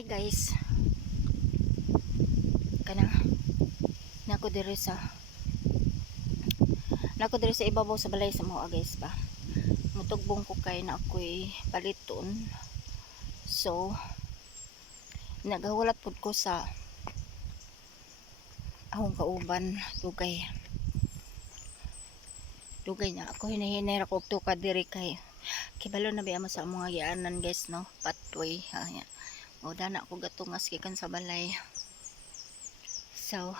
Hi guys, kanang nako diri sa ibabaw sa balay sa mga guys ba. Mutugbong ko kay na ako'y paliton. So nagahulat pud ko sa akong kauban dugay na ako hinahinay ra ko tuka diri kay kibalo na biya mo sa mga gianan guys no, pathway ha. O dana ko gatungas gikan sa balay. So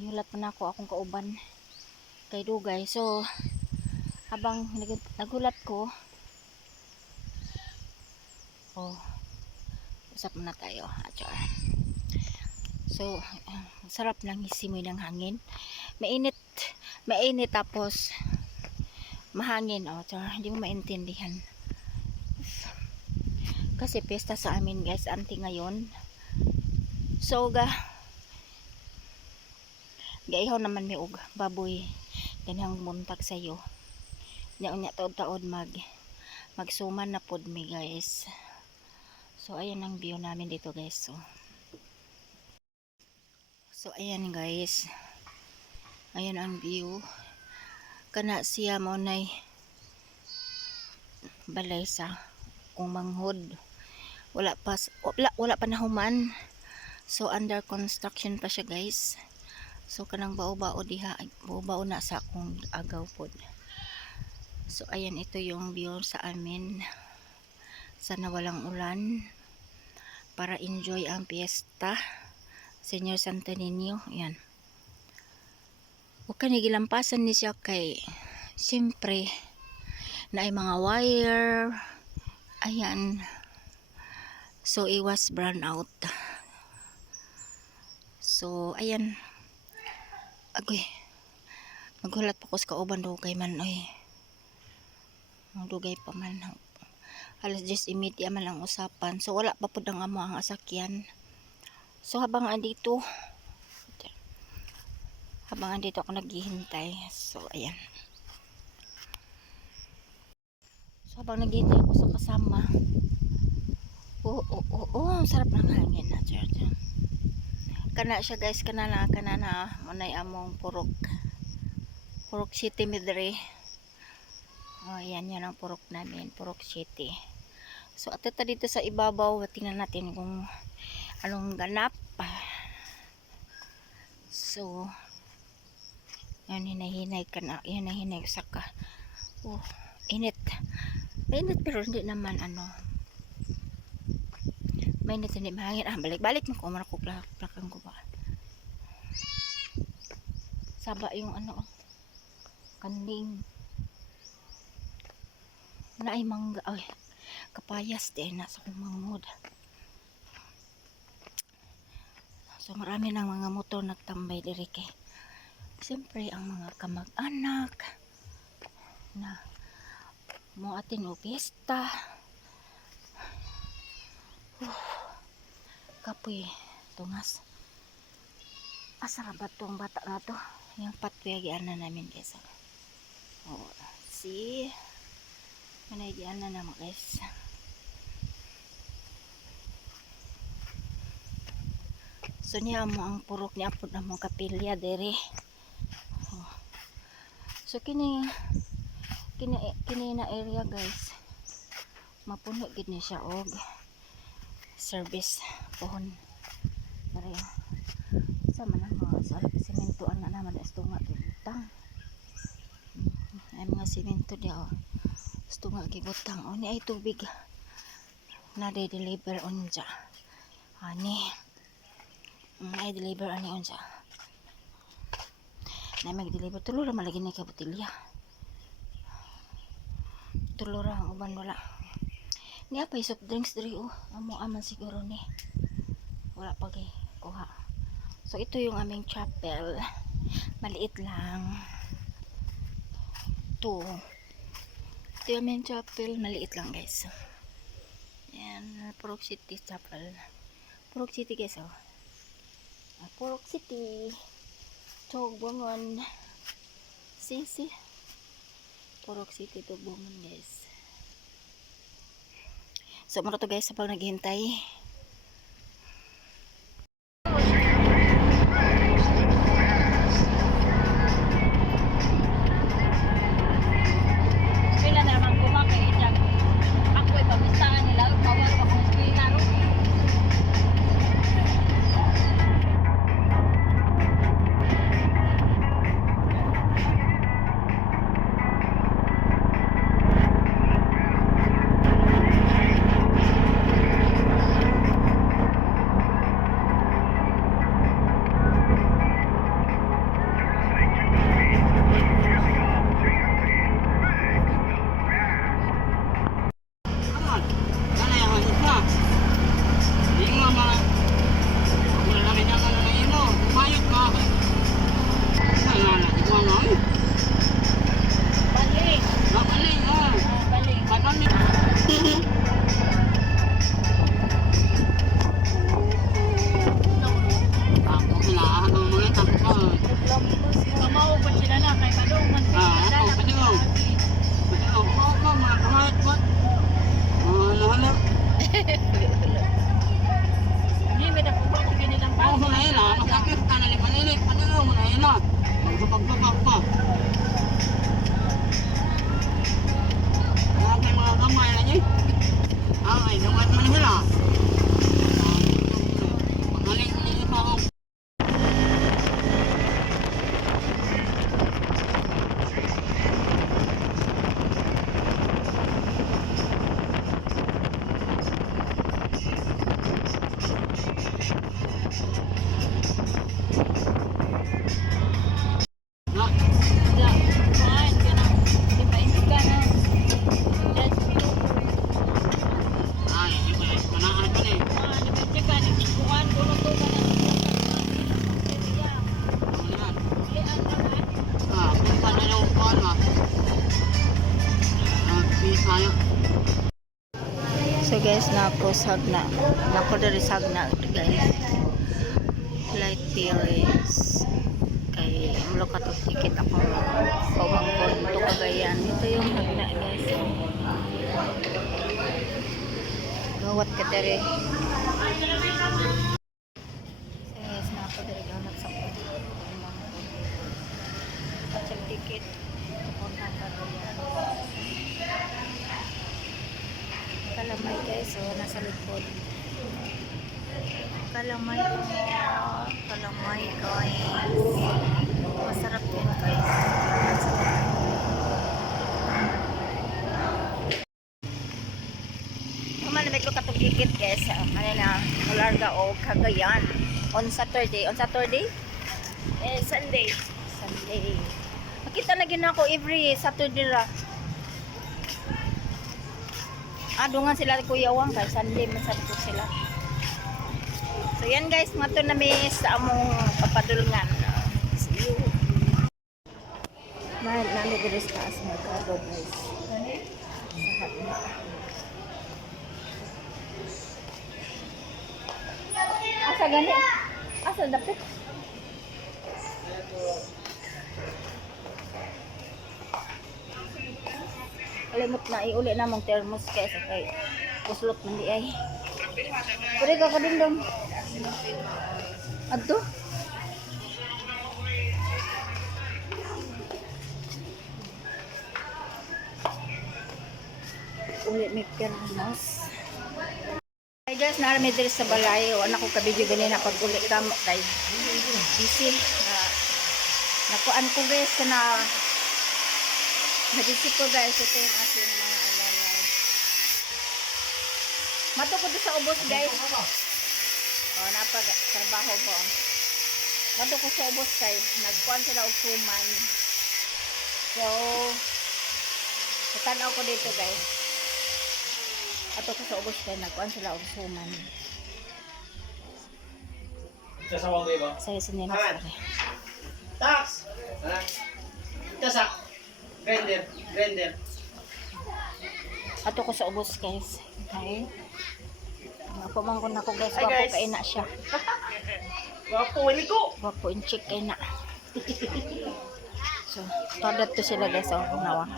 ihulat pa na ako akong kauban kay dugay. So habang nagulat ko, usap muna tayo. Achar. So sarap lang isimoy ng hangin. Mainit tapos mahangin. Hindi mo maintindihan kasi pesta sa amin guys, auntie ngayon. So gaihaw naman mi og baboy ganhang buntag sayo nya taod-taod magsuman na pod mi guys. So ayan ang view namin dito guys. So ayan guys, ayan ang view. Kana siya mo nay balay sa kung manghod, wala pa nahuman. So under construction pa siya guys. So kanang bao-bao diha, bao-bao na sa akong agaw pod. So ayan, ito yung view sa amin. Sana walang ulan para enjoy ang fiesta Senior Santo Niño. Ayan, huwag ka nagilampasan ni siya kay siyempre na ay mga wire. Ayan, so iwas brown out. So ayan, agoy maghulat pa ko sa kauban dugay man oy. Dugay pa man, alas 10:30 man ang usapan. So wala pa pud ang amo ang asakyan. So habang andito ako naghihintay. So ayan, so habang naghihintay ko sa kasama, sarap ng hangin na kana siya guys. Kana na manay among purok city midre. Ayan, yan ang purok namin, Purok City. So ato dito sa ibabaw, tingnan natin kung anong ganap. So yan, hinahinay ka na, hinahinay saka init pero hindi naman mainit, hindi mahangin. Balik mo ko plakang ko ba saba yung kanding na ay mangga, kapayas din nasa kumangod. So marami ng mga motor nagtambay diri kay siyempre ang mga kamag-anak na mo atin o pesta. Kapoy tungas, asara ba tong bata na to, yung patwagi na namin guys. See, manaygian na naman guys. So niya mo ang purok niya po na mong kapilya dere. So kini na area guys, mapuno gid ni siya og service pohon dere. Sa man ang mga sementoan na naman istunga gibutang. Ay mga semento dia istunga gibutang. Ni ay tubig na deliver unja ani. Ay deliver ani unsa na mag-deliver tulura malagi ni kabutilya, tulura ang uban wala ni apay soft drinks diri amo aman siguro ni wala pa kay kuha. So ito yung aming chapel, maliit lang ito yung aming chapel, maliit lang guys. Yan, Purok City Chapel, Purok City guys. Purok City Tugbungon, sisi Purok City Tugbungon guys. So muna to guys, habang naghihintay kayo. So guys, nakusag na. Nako diri sagna guys. Flight periods. Kay mulo ka to ticket ako. Pumangkon to Cagayan. Ito yung hagna guys. Gawat ka diri. So guys, nako diri gawat sa pumangkon ticket. Pupunta ka Cagayan. Kalamay guys, so nasa likod. Kalamay po. Kalamay guys. Masarap yan guys. Kumanamit ko katong ticket guys. Kanina, Larga o Cagayan. On Saturday. On Saturday? Sunday. Sunday. Makita na gina ako every Saturday ra. Dungan sila Kuya Wang kay Sunday masarap sila. So yan guys, mato na mi sa among papadulngan. See you. Mahal nami diri sa taas mga kado guys. Asa gani? Asa dapit? Kalimot na iuli na mong thermos kaysa kay kuslot man di ay. Pwede ka kadindong. Adto? Uli may thermos. Hey guys, narami diri sa balay. Anak ko kabidyo ganina pag uli ka mo kay busy. Nakuan ko guys kana Nadisip ko guys, ito yung ating mga alalay. Mato ko doon sa ubos guys. Napag-trabaho po. Mato ko sa ubos guys. Nagkuhan sila og suman. So, natanaw ko dito guys. Mato ko sa ubos guys. Nagkuhan sila og suman. Sasawang kayo ba? Sa'yo sinimas pa rin. Tax! Tasak! Grinder. Ato ko sa ubos guys. Okay. Pamangkon ako guys. Hi, Wapo guys. kay na siya. Wapo, wali ko! Wapo in check kay na. So, todat to sila guys. Oh, nawa.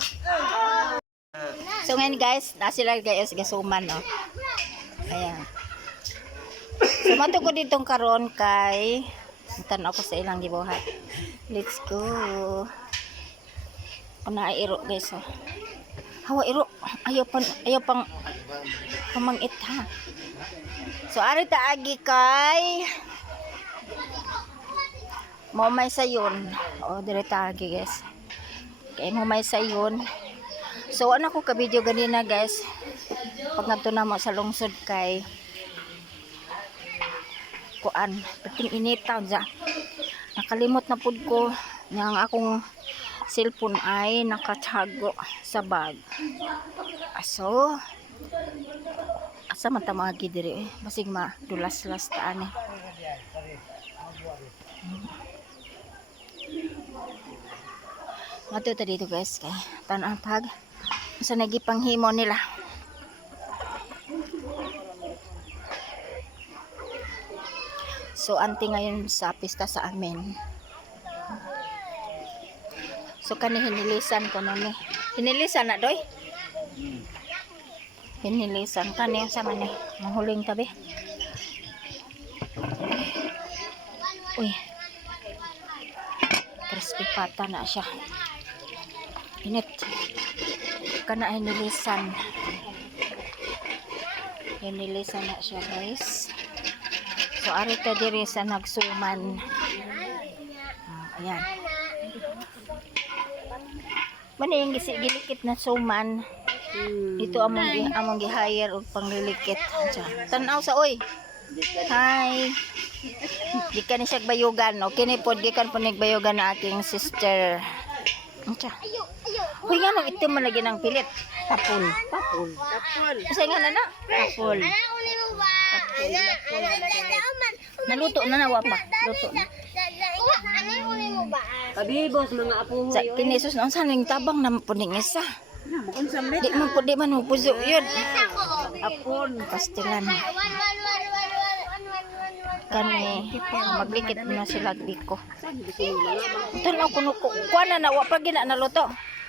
So ngayon guys, na sila guys gasuman oh. Ayan. So mato ko ditong karon kay tan ako sa ilang gibuhat. Let's go. Una iro guys oh. Hawa iro. Ayaw pang pamangit ha. So ari ta agi kay mo may sayon. O dire ta agi guys. Kay mo may sayon. So ano ko ka video ganina guys. Pag ngadto na mo sa lungsod kay kuan, pating initaw dya. Nakalimot na pud ko yang akong cellphone ay nakatago sa bag. So, asa man ta mga gidiri eh. Basig madulas-las taan eh. Mato ta dito guys kay tan-ang tag sa nagipanghimo nila. So, anti ngayon sa pista sa amin. So, kani hinilisan ko nun eh. Hinilisan na, doy? Hinilisan. Kani sa man eh. Mahuling tabi. Uy. Crispy pata na siya. Init. Kana hinilisan. Hinilisan na siya, guys. So, arita diri sa nagsuman. Ayan. Maning gilikit na suman. Ito among gi-hire og panglilikit. Tan-aw sa oy. Hi. Gikan ni siya bayugan. Okay ni pod gikan po nagbayugan na aking sister. Unsa? Hoy nga nang ito man lagi ng pilit. Tapol. Kasi nga na na. Tapol. Naluto na nawa pa. Luto na. Kabibos mga apo Sa kinisus na unsa ning tabang na puning isa. Di man mo puso yun. Apon pastilan. Kani maglikit mo na sila biko. Tanaw kuno ko kuana na wa pa gina naluto.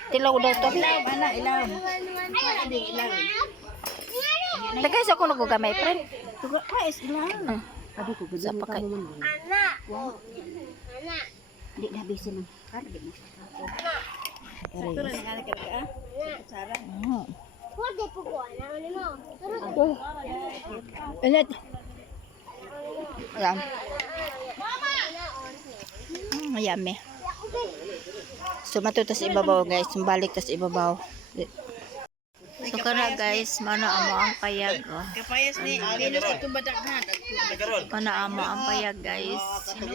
Tilaw daw to. Ilaw. Tagay sa kuno ko gamay friend. Tuga pa is ilaw. Abi ko Sa gud pakay. Di na busy man. Kardi mo. Sakto na nga ka ka. Sara. Ulit. Ayan. Yummy. So matuto sa ibabaw guys. Balik tas ibabaw. So kana guys, mana amo ang payag. Oh. Kapayas ni Venus ito badaghan. Mana amo ang payag guys. Oh.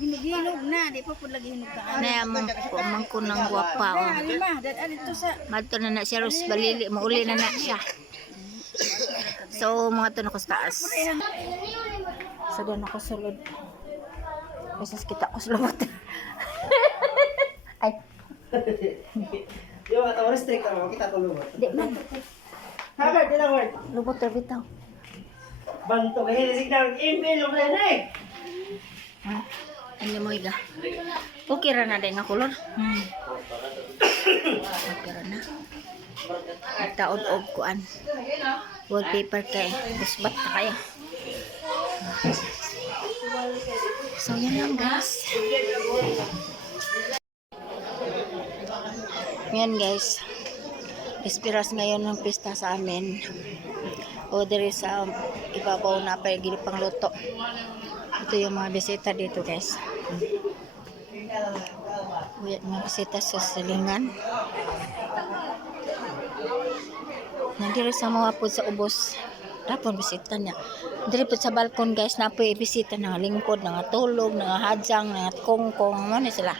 Hinog na, di pa pud lagi hinog ka. Na among kunang guwapa. Oh. Lima, dad dito sa Madto na na siya Ros balili, mauli na na siya. So mga to na ko sa taas. So doon ako sulod. Beses kita ko sulod. Ay, Yung mga restrict mo, kita tulungan. di man. Habard, ilang word? Lubot na bitaw. Banto, kaya signal, email mo na eh. Ha? Ano mo iga? Okay ra na din nga kulor. Okay ra na. Taod-og kuan. Wallpaper kay busbat na kayo. So yan lang guys. Yan guys. Espiras ngayon ng pista sa amin. O diri sa ibabaw na pa pang luto. Ito yung mga bisita dito guys. Uy, mga bisita sa silingan. Nandiri sa mga po sa ubos. Tapon bisita niya. Diri po sa balkon guys, napoy bisita na lingkod, nga tulog, nga hadyang, nga kongkong, ano sila.